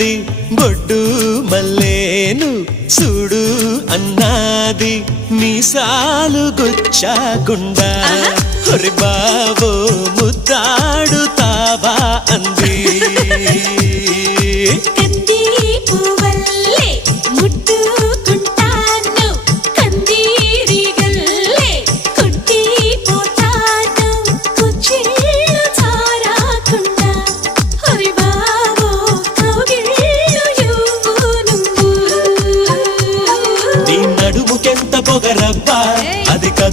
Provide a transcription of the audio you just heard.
అన్నది బొడ్డు మల్లేను చూడు అన్నది మీసాలు గుచ్చాకుండా ఒరి బావో ముద్దాడుతావా అంది కంది పువ్వల్లే ముట్టుకుంటాను కందిరీగల్లే కొట్టిపోతాను కుచ్చిళ్ళు చారకుండా హరి బావో కౌగిళ్ళు ఇవ్వు నువ్వు నీ నడుముకెంత పొగరబ్బా అది కదు